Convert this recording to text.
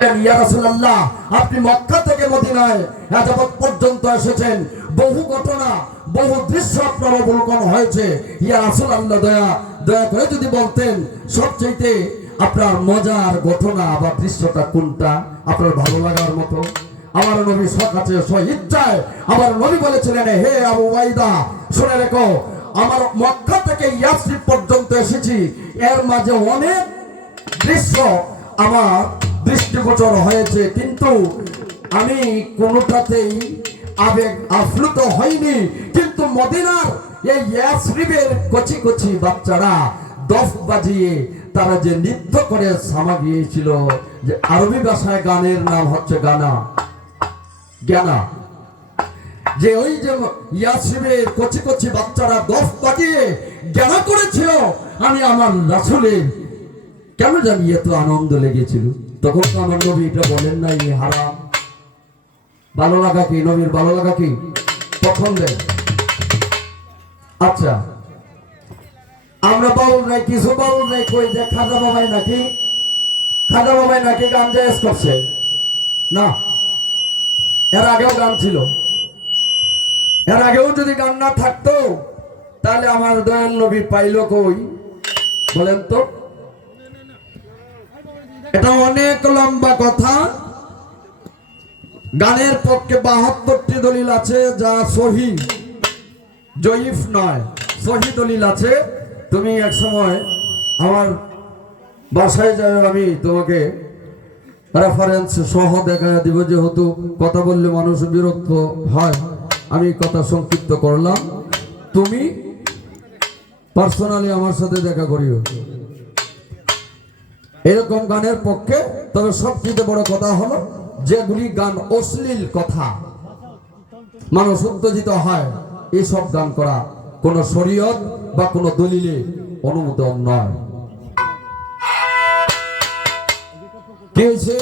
ইয়া রাসূলুল্লাহ, আপনি মক্কা থেকে মদিনায় যাবত পর্যন্ত এসেছেন, বহু ঘটনা বহু দৃশ্য আপনার অবলোকন হয়েছে। ইয়া রাসূলুল্লাহ, দয়া করে যদি বলতেন সবচেয়ে আপনার মজার ঘটনা বা দৃশ্যটা কোনটা, আপনার ভালো লাগার মতো। আমার নবী সকাছে ইচ্ছায় আমার নবী বলেছিলেন, হে আবু উবাইদা, শুনে রেখো, আমার মক্কা থেকে ইয়াসরিব পর্যন্ত এসেছি, এর মাঝে অনেক দৃশ্য আমার দৃষ্টিগোচর হয়েছে, কিন্তু আমি কোনোটাতেই আবেগ আপ্লুত হয়নি। কিন্তু মদিনার এই ইয়াসরিবের কচি কচি বাচ্চারা দফ বাজিয়ে তারা যে নৃত্য করে সামা গিয়েছিল, যে আরবি ভাষায় গানের নাম হচ্ছে গানা, যে ওই যে ইয়াসরিবের কচি কচি বাচ্চারা দফ বাজিয়ে গানা করেছিল, আমি আমার রাসূলের কেন জানি এত আনন্দ লেগেছিল। তখন তো আমার নবী এটা বলেন নাই হারাম। ভালো লাগা কি, নবীর ভালো লাগা কি পছন্দের। আচ্ছা, আমরা বাউল নাই, কিছু বাউল নাই কই যে খাজা বাবাই নাকি গান জায়েজ করছে না। এর আগেও গান ছিল, এর আগেও যদি গান না থাকতো তাহলে আমার দয়াল নবী পাইল কই বলেন তো। এটা অনেক লম্বা কথা। গানের পক্ষে 72টি দলিল আছে, যা সহি, জয়ীফ নয়, সহি দলিল আছে। তুমি এক সময় আমার বাসায় যাও, আমি তোমাকে রেফারেন্স সহ দেখা দিব, যেহেতু কথা বললে মানুষ বিরক্ত হয়, আমি কথা সংক্ষিপ্ত করলাম। তুমি পার্সোনালি আমার সাথে দেখা করিও এরকম গানের পক্ষে। তবে সবচেয়ে বড় কথা হলো, যেগুলি গান অশ্লীল কথা, মানুষ উত্তেজিত হয়, এইসব গান করা কোন শরীয়ত বা কোন দলিলে অনুমোদন নয়। কি হয়েছে?